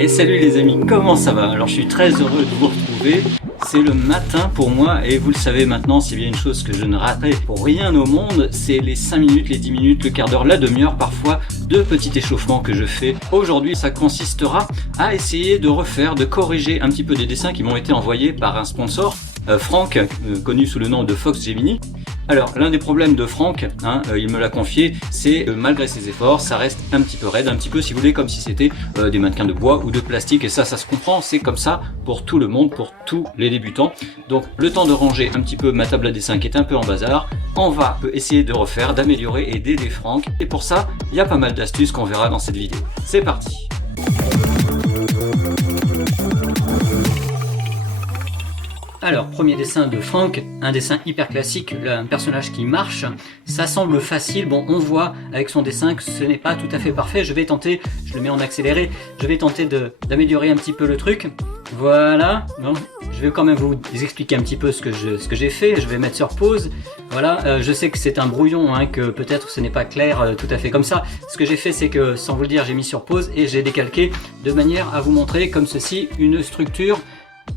Et salut les amis, comment ça va? Alors je suis très heureux de vous retrouver. C'est le matin pour moi et vous le savez maintenant, s'il y a une chose que je ne raterai pour rien au monde, c'est les 5 minutes, les 10 minutes, le quart d'heure, la demi-heure parfois de petits échauffements que je fais. Aujourd'hui, ça consistera à essayer de refaire, de corriger un petit peu des dessins qui m'ont été envoyés par un sponsor, Franck, connu sous le nom de Fox Gemini. Alors, l'un des problèmes de Franck, il me l'a confié, c'est malgré ses efforts, ça reste un petit peu raide, un petit peu si vous voulez comme si c'était des mannequins de bois ou de plastique, et ça se comprend, c'est comme ça pour tout le monde, pour tous les débutants. Donc le temps de ranger un petit peu ma table à dessin qui est un peu en bazar, on va essayer de refaire, d'améliorer et d'aider Franck, et pour ça, il y a pas mal d'astuces qu'on verra dans cette vidéo. C'est parti! Alors, premier dessin de Franck, un dessin hyper classique, un personnage qui marche, ça semble facile, bon on voit avec son dessin que ce n'est pas tout à fait parfait, je vais tenter, je le mets en accéléré, je vais tenter d'améliorer un petit peu le truc, voilà, bon, je vais quand même vous expliquer un petit peu ce que j'ai fait, je vais mettre sur pause, voilà, je sais que c'est un brouillon, que peut-être ce n'est pas clair tout à fait comme ça, ce que j'ai fait c'est que sans vous le dire j'ai mis sur pause et j'ai décalqué de manière à vous montrer comme ceci une structure.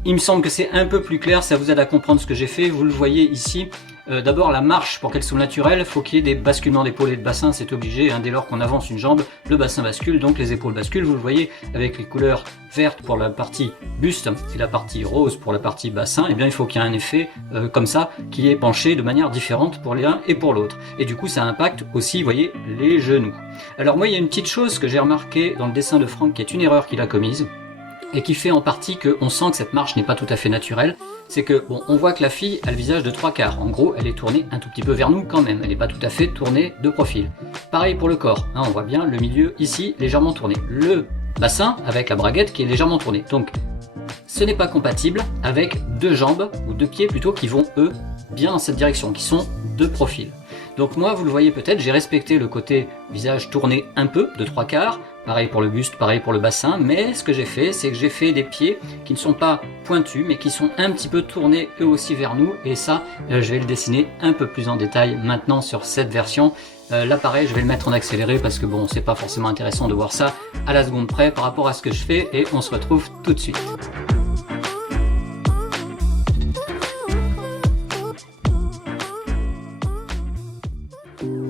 Il me semble que c'est un peu plus clair, ça vous aide à comprendre ce que j'ai fait, vous le voyez ici. D'abord la marche, pour qu'elle soit naturelle, il faut qu'il y ait des basculements d'épaule et de bassin, c'est obligé, dès lors qu'on avance une jambe, le bassin bascule, donc les épaules basculent, vous le voyez avec les couleurs vertes pour la partie buste et la partie rose pour la partie bassin, et bien il faut qu'il y ait un effet comme ça, qui est penché de manière différente pour l'un et pour l'autre. Et du coup ça impacte aussi, vous voyez, les genoux. Alors moi il y a une petite chose que j'ai remarqué dans le dessin de Franck qui est une erreur qu'il a commise, et qui fait en partie qu'on sent que cette marche n'est pas tout à fait naturelle, c'est que bon, on voit que la fille a le visage de 3/4, en gros elle est tournée un tout petit peu vers nous quand même, elle n'est pas tout à fait tournée de profil. Pareil pour le corps, on voit bien le milieu ici légèrement tourné, le bassin avec la braguette qui est légèrement tournée, donc ce n'est pas compatible avec deux jambes, ou deux pieds plutôt, qui vont eux bien dans cette direction, qui sont de profil. Donc moi, vous le voyez peut-être, j'ai respecté le côté visage tourné un peu, de 3/4, pareil pour le buste, pareil pour le bassin, mais ce que j'ai fait, c'est que j'ai fait des pieds qui ne sont pas pointus, mais qui sont un petit peu tournés eux aussi vers nous, et ça, je vais le dessiner un peu plus en détail maintenant sur cette version. Là pareil, je vais le mettre en accéléré parce que bon, c'est pas forcément intéressant de voir ça à la seconde près par rapport à ce que je fais, et on se retrouve tout de suite.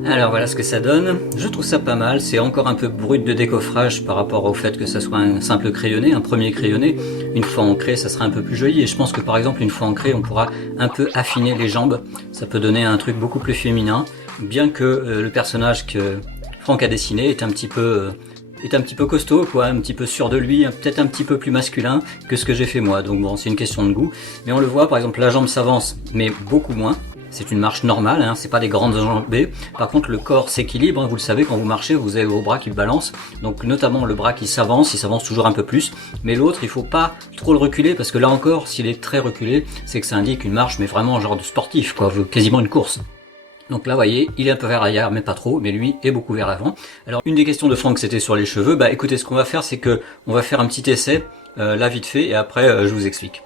Alors voilà ce que ça donne, je trouve ça pas mal, c'est encore un peu brut de décoffrage par rapport au fait que ça soit un simple crayonné, un premier crayonné. Une fois ancré, ça sera un peu plus joli, et je pense que par exemple une fois ancré, on pourra un peu affiner les jambes, ça peut donner un truc beaucoup plus féminin, bien que le personnage que Franck a dessiné est un petit peu costaud, quoi, un petit peu sûr de lui, peut-être un petit peu plus masculin que ce que j'ai fait moi, donc bon, c'est une question de goût, mais on le voit, par exemple la jambe s'avance, mais beaucoup moins. C'est une marche normale, c'est pas des grandes enjambées. Par contre, le corps s'équilibre, vous le savez, quand vous marchez, vous avez vos bras qui balancent. Donc notamment le bras qui s'avance, il s'avance toujours un peu plus. Mais l'autre, il faut pas trop le reculer, parce que là encore, s'il est très reculé, c'est que ça indique une marche, mais vraiment genre de sportif, quoi, quasiment une course. Donc là, vous voyez, il est un peu vers l'arrière, mais pas trop, mais lui est beaucoup vers l'avant. Alors, une des questions de Franck, c'était sur les cheveux. Bah écoutez, ce qu'on va faire, c'est que on va faire un petit essai, là vite fait, et après, je vous explique.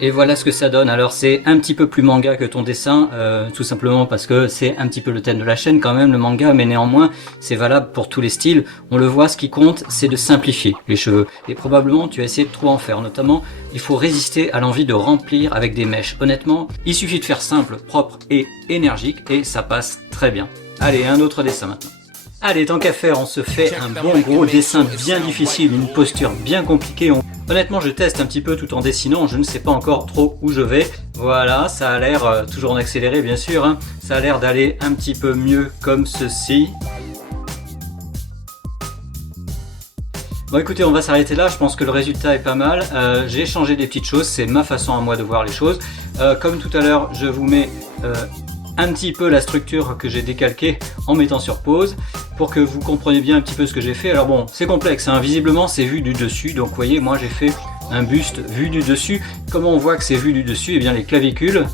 Et voilà ce que ça donne. Alors c'est un petit peu plus manga que ton dessin, tout simplement parce que c'est un petit peu le thème de la chaîne quand même, le manga, mais néanmoins c'est valable pour tous les styles. On le voit, ce qui compte c'est de simplifier les cheveux. Et probablement tu as essayé de trop en faire, notamment il faut résister à l'envie de remplir avec des mèches. Honnêtement, il suffit de faire simple, propre et énergique et ça passe très bien. Allez, un autre dessin maintenant. Allez, tant qu'à faire, on se fait un bon gros dessin bien difficile, une posture bien compliquée. Honnêtement, je teste un petit peu tout en dessinant, je ne sais pas encore trop où je vais. Voilà, ça a l'air, toujours en accéléré bien sûr, ça a l'air d'aller un petit peu mieux comme ceci. Bon écoutez, on va s'arrêter là, je pense que le résultat est pas mal. J'ai changé des petites choses, c'est ma façon à moi de voir les choses. Comme tout à l'heure, je vous mets un petit peu la structure que j'ai décalquée en mettant sur pause pour que vous compreniez bien un petit peu ce que j'ai fait. Alors bon, c'est complexe, visiblement c'est vu du dessus, donc vous voyez, moi j'ai fait un buste vu du dessus. Comment on voit que c'est vu du dessus? Eh bien les clavicules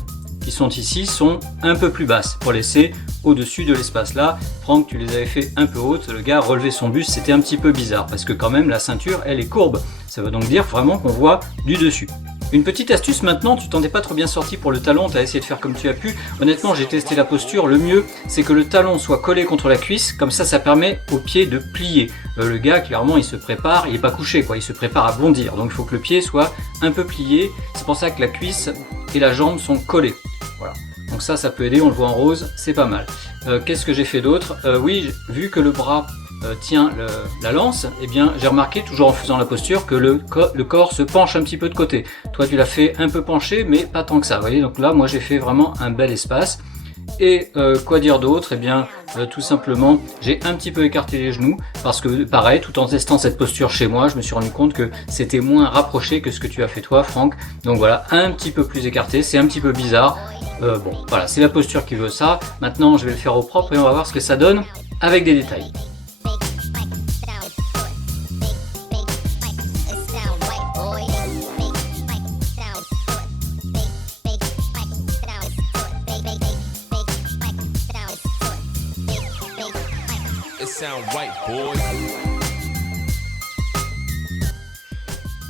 qui sont ici sont un peu plus basses pour laisser au-dessus de l'espace. Là, Franck, tu les avais fait un peu hautes, le gars relevait son buste, c'était un petit peu bizarre parce que quand même la ceinture elle est courbe. Ça veut donc dire vraiment qu'on voit du dessus. Une petite astuce maintenant, tu t'en es pas trop bien sorti pour le talon, tu as essayé de faire comme tu as pu. Honnêtement, j'ai testé la posture, le mieux c'est que le talon soit collé contre la cuisse, comme ça permet au pied de plier. Le gars, clairement, il se prépare, il n'est pas couché, quoi, il se prépare à bondir, donc il faut que le pied soit un peu plié. C'est pour ça que la cuisse et la jambe sont collées. Voilà. Donc ça peut aider, on le voit en rose, c'est pas mal. Qu'est-ce que j'ai fait d'autre? Oui, vu que le bras tient la lance, eh bien j'ai remarqué, toujours en faisant la posture, que le corps se penche un petit peu de côté. Toi tu l'as fait un peu penché, mais pas tant que ça, vous voyez. Donc là moi j'ai fait vraiment un bel espace. Et quoi dire d'autre? Eh bien tout simplement j'ai un petit peu écarté les genoux, parce que pareil, tout en testant cette posture chez moi, je me suis rendu compte que c'était moins rapproché que ce que tu as fait toi, Franck. Donc voilà, un petit peu plus écarté, c'est un petit peu bizarre. Bon voilà, c'est la posture qui veut ça. Maintenant je vais le faire au propre et on va voir ce que ça donne avec des détails.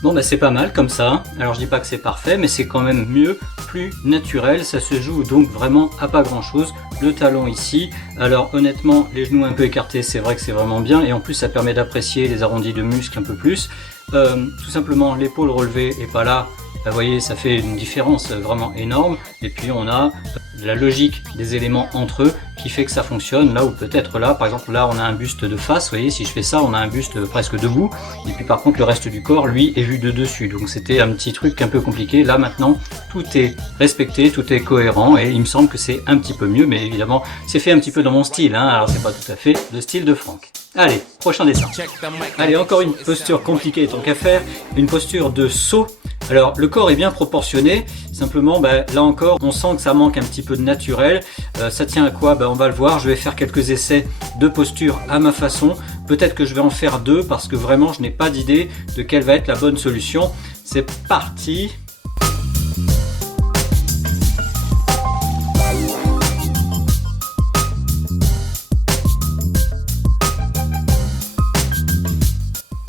Bon bah c'est pas mal comme ça, alors je dis pas que c'est parfait, mais c'est quand même mieux, plus naturel, ça se joue donc vraiment à pas grand chose. Le talon ici, alors honnêtement les genoux un peu écartés, c'est vrai que c'est vraiment bien, et en plus ça permet d'apprécier les arrondis de muscles un peu plus. Tout simplement l'épaule relevée et pas là, vous voyez, ça fait une différence vraiment énorme. Et puis on a la logique des éléments entre eux qui fait que ça fonctionne là ou peut-être là. Par exemple là on a un buste de face, vous voyez, si je fais ça on a un buste presque debout, et puis par contre le reste du corps lui est vu de dessus, donc c'était un petit truc un peu compliqué. Là maintenant tout est respecté, tout est cohérent, et il me semble que c'est un petit peu mieux, mais évidemment c'est fait un petit peu dans mon style, hein, alors c'est pas tout à fait le style de Franck. Allez, prochain dessin. Allez, encore une posture compliquée tant qu'à faire, une posture de saut. Alors le corps est bien proportionné, simplement là encore on sent que ça manque un petit peu de naturel. Ça tient à quoi? On va le voir, je vais faire quelques essais de posture à ma façon. Peut-être que je vais en faire deux parce que vraiment je n'ai pas d'idée de quelle va être la bonne solution. C'est parti!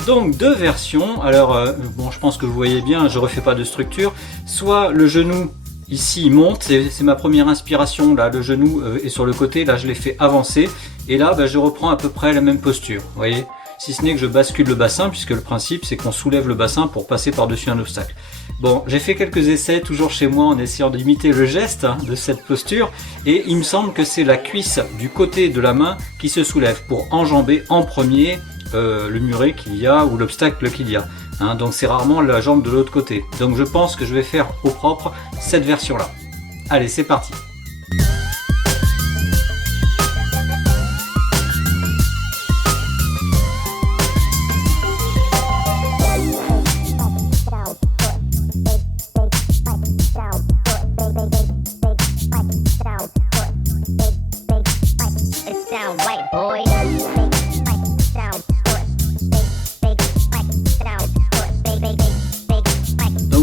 Donc deux versions, alors bon, je pense que vous voyez bien, je refais pas de structure. Soit le genou ici monte, c'est ma première inspiration, là le genou est sur le côté, là je l'ai fait avancer, et là je reprends à peu près la même posture, vous voyez, si ce n'est que je bascule le bassin, puisque le principe c'est qu'on soulève le bassin pour passer par-dessus un obstacle. Bon, j'ai fait quelques essais toujours chez moi en essayant d'imiter le geste de cette posture, et il me semble que c'est la cuisse du côté de la main qui se soulève pour enjamber en premier le muret qu'il y a ou l'obstacle qu'il y a, hein, donc c'est rarement la jambe de l'autre côté. Donc je pense que je vais faire au propre cette version là. Allez, c'est parti.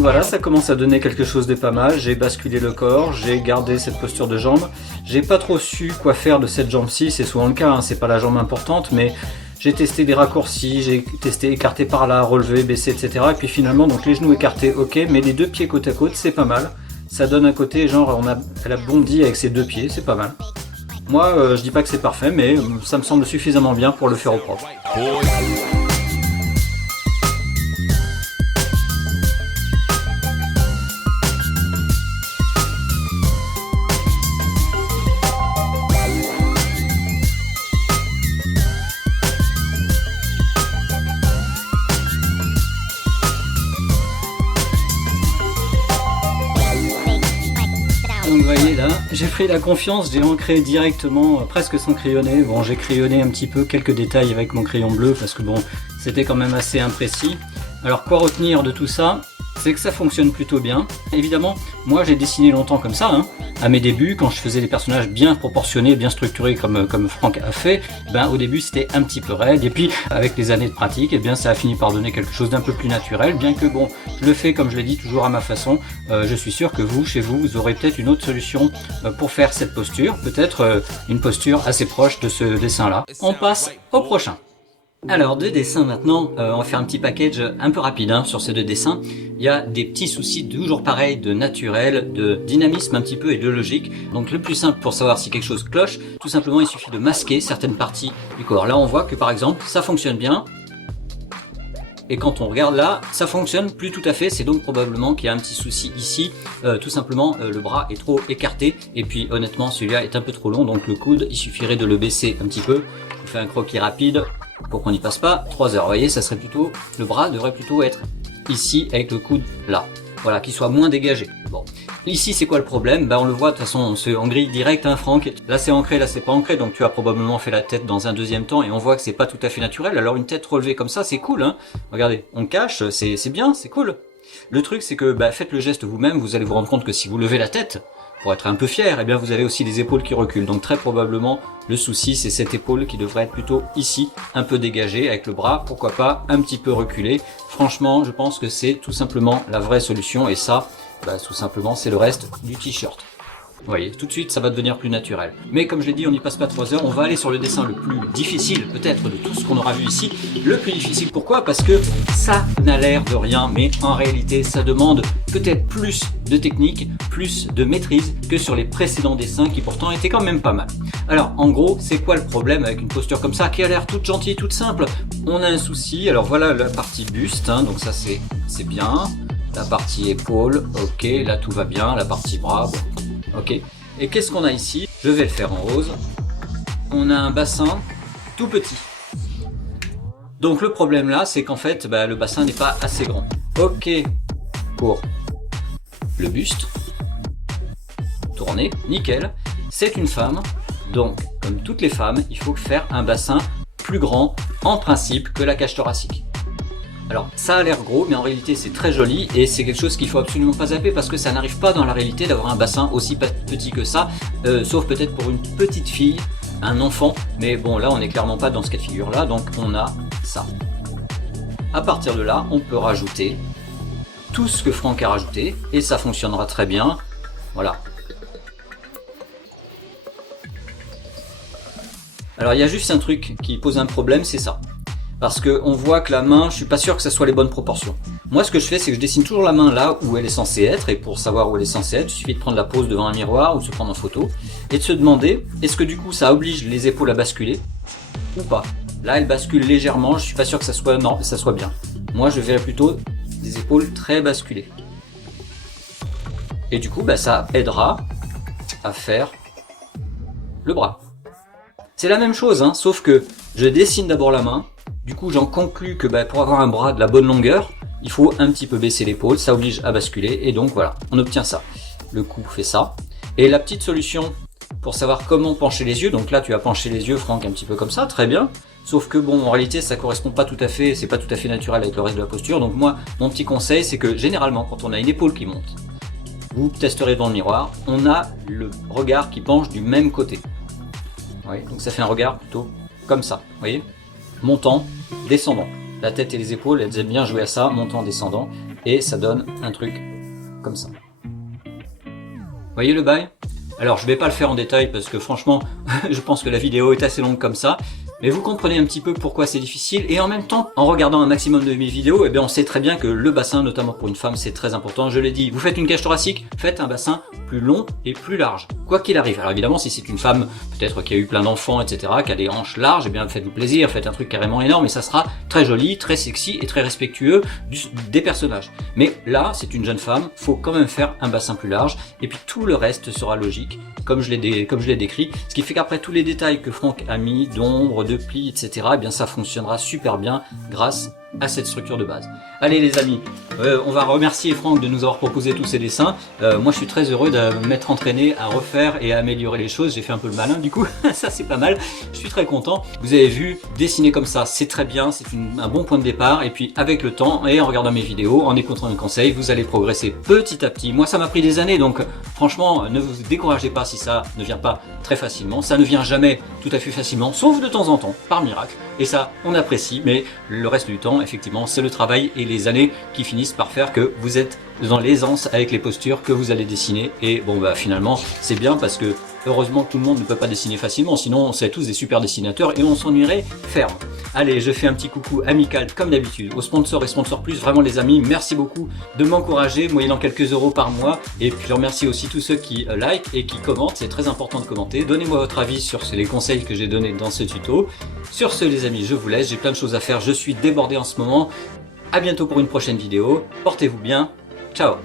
Voilà, ça commence à donner quelque chose de pas mal. J'ai basculé le corps, j'ai gardé cette posture de jambe. J'ai pas trop su quoi faire de cette jambe-ci, c'est souvent le cas, hein, c'est pas la jambe importante, mais j'ai testé des raccourcis, j'ai testé écarter par là, relever, baisser, etc. Et puis finalement, donc les genoux écartés, ok, mais les deux pieds côte à côte, c'est pas mal. Ça donne un côté, genre, elle a bondi avec ses deux pieds, c'est pas mal. Moi, je dis pas que c'est parfait, mais ça me semble suffisamment bien pour le faire au propre. Donc vous voyez là, j'ai pris la confiance, j'ai ancré directement, presque sans crayonner. Bon, j'ai crayonné un petit peu, quelques détails avec mon crayon bleu parce que bon, c'était quand même assez imprécis. Alors quoi retenir de tout ça? C'est que ça fonctionne plutôt bien. Évidemment, moi j'ai dessiné longtemps comme ça, hein. À mes débuts, quand je faisais des personnages bien proportionnés, bien structurés comme Franck a fait, au début c'était un petit peu raide, et puis avec les années de pratique, ça a fini par donner quelque chose d'un peu plus naturel, bien que bon, je le fais comme je l'ai dit toujours à ma façon. Je suis sûr que vous, chez vous, vous aurez peut-être une autre solution pour faire cette posture, peut-être une posture assez proche de ce dessin-là. On passe au prochain. Alors, deux dessins maintenant, on va faire un petit package un peu rapide hein, sur ces deux dessins. Il y a des petits soucis toujours pareils de naturel, de dynamisme un petit peu et de logique. Donc le plus simple pour savoir si quelque chose cloche, tout simplement il suffit de masquer certaines parties du corps. Là on voit que par exemple ça fonctionne bien. Et quand on regarde là, ça fonctionne plus tout à fait, c'est donc probablement qu'il y a un petit souci ici, tout simplement le bras est trop écarté, et puis honnêtement celui-là est un peu trop long, donc le coude, il suffirait de le baisser un petit peu, on fait un croquis rapide, pour qu'on n'y passe pas 3 heures, vous voyez, ça serait plutôt, le bras devrait plutôt être ici avec le coude là, voilà, qu'il soit moins dégagé. Bon, ici c'est quoi le problème? Ben on le voit de toute façon, on grille direct hein Franck, là c'est ancré, là c'est pas ancré, donc tu as probablement fait la tête dans un deuxième temps et on voit que c'est pas tout à fait naturel. Alors une tête relevée comme ça c'est cool hein, regardez, on cache, c'est bien, c'est cool. Le truc c'est que bah, faites le geste vous-même, vous allez vous rendre compte que si vous levez la tête pour être un peu fier, eh bien vous avez aussi les épaules qui reculent, donc très probablement le souci c'est cette épaule qui devrait être plutôt ici, un peu dégagée, avec le bras, pourquoi pas un petit peu reculé. Franchement je pense que c'est tout simplement la vraie solution, et ça bah, tout simplement c'est le reste du t-shirt. Vous voyez, tout de suite ça va devenir plus naturel. Mais comme je l'ai dit, on n'y passe pas 3 heures, on va aller sur le dessin le plus difficile peut-être de tout ce qu'on aura vu ici. Le plus difficile, pourquoi? Parce que ça n'a l'air de rien, mais en réalité ça demande peut-être plus de technique, plus de maîtrise que sur les précédents dessins qui pourtant étaient quand même pas mal. Alors en gros, c'est quoi le problème avec une posture comme ça qui a l'air toute gentille, toute simple? On a un souci, alors voilà la partie buste, hein, donc ça c'est bien. La partie épaule, ok, là tout va bien, la partie bras, bon. Ok, et qu'est-ce qu'on a ici? Je vais le faire en rose. On a un bassin tout petit. Donc le problème là, c'est qu'en fait, bah, le bassin n'est pas assez grand. Ok, pour le buste, tourné, nickel. C'est une femme, donc comme toutes les femmes, il faut faire un bassin plus grand en principe que la cage thoracique. Alors ça a l'air gros, mais en réalité c'est très joli et c'est quelque chose qu'il faut absolument pas zapper parce que ça n'arrive pas dans la réalité d'avoir un bassin aussi petit que ça, sauf peut-être pour une petite fille, un enfant, mais bon là on n'est clairement pas dans ce cas de figure là, donc on a ça. À partir de là, on peut rajouter tout ce que Franck a rajouté et ça fonctionnera très bien, voilà. Alors il y a juste un truc qui pose un problème, c'est ça. Parce que on voit que la main, je suis pas sûr que ça soit les bonnes proportions. Moi ce que je fais c'est que je dessine toujours la main là où elle est censée être, et pour savoir où elle est censée être, il suffit de prendre la pose devant un miroir ou de se prendre en photo et de se demander est-ce que du coup ça oblige les épaules à basculer ou pas. Là elle bascule légèrement, je suis pas sûr que ça soit bien. Moi je verrais plutôt des épaules très basculées. Et du coup bah, ça aidera à faire le bras. C'est la même chose hein, sauf que je dessine d'abord la main. Du coup, j'en conclus que bah, pour avoir un bras de la bonne longueur, il faut un petit peu baisser l'épaule, ça oblige à basculer, et donc voilà, on obtient ça. Le cou fait ça. Et la petite solution pour savoir comment pencher les yeux, donc là tu as penché les yeux Franck un petit peu comme ça, très bien. Sauf que bon, en réalité ça correspond pas tout à fait, c'est pas tout à fait naturel avec le reste de la posture, donc moi, mon petit conseil c'est que généralement quand on a une épaule qui monte, vous testerez devant le miroir, on a le regard qui penche du même côté. Oui, donc ça fait un regard plutôt comme ça, vous voyez ? Montant, descendant. La tête et les épaules, elles aiment bien jouer à ça, montant, descendant, et ça donne un truc comme ça. Voyez le bail? Alors je vais pas le faire en détail parce que franchement, je pense que la vidéo est assez longue comme ça, mais vous comprenez un petit peu pourquoi c'est difficile, et en même temps, en regardant un maximum de mes vidéos, eh bien on sait très bien que le bassin, notamment pour une femme, c'est très important. Je l'ai dit, vous faites une cage thoracique, faites un bassin plus long et plus large, quoi qu'il arrive. Alors évidemment, si c'est une femme, peut-être qui a eu plein d'enfants, etc., qui a des hanches larges, eh bien faites-vous plaisir, faites un truc carrément énorme, et ça sera très joli, très sexy et très respectueux des personnages. Mais là, c'est une jeune femme, faut quand même faire un bassin plus large, et puis tout le reste sera logique, comme je l'ai décrit, ce qui fait qu'après tous les détails que Franck a mis, d'ombre, de plis, etc., eh bien ça fonctionnera super bien grâce à cette structure de base. Allez les amis, on va remercier Franck de nous avoir proposé tous ces dessins. Moi je suis très heureux de m'être entraîné à refaire et à améliorer les choses. J'ai fait un peu le malin du coup, ça c'est pas mal. Je suis très content. Vous avez vu, dessiner comme ça c'est très bien, c'est un bon point de départ. Et puis avec le temps et en regardant mes vidéos, en écoutant mes conseils, vous allez progresser petit à petit. Moi ça m'a pris des années, donc franchement ne vous découragez pas si ça ne vient pas très facilement. Ça ne vient jamais tout à fait facilement, sauf de temps en temps, par miracle. Et ça on apprécie, mais le reste du temps effectivement c'est le travail et les années qui finissent par faire que vous êtes dans l'aisance avec les postures que vous allez dessiner. Et bon bah finalement c'est bien parce que heureusement tout le monde ne peut pas dessiner facilement, sinon on serait tous des super dessinateurs et on s'ennuierait ferme. Allez, je fais un petit coucou amical comme d'habitude aux sponsors et sponsors plus. Vraiment les amis, merci beaucoup de m'encourager, moyennant quelques euros par mois. Et puis je remercie aussi tous ceux qui like et qui commentent. C'est très important de commenter. Donnez-moi votre avis sur les conseils que j'ai donnés dans ce tuto. Sur ce les amis, je vous laisse. J'ai plein de choses à faire. Je suis débordé en ce moment. À bientôt pour une prochaine vidéo. Portez-vous bien. Ciao.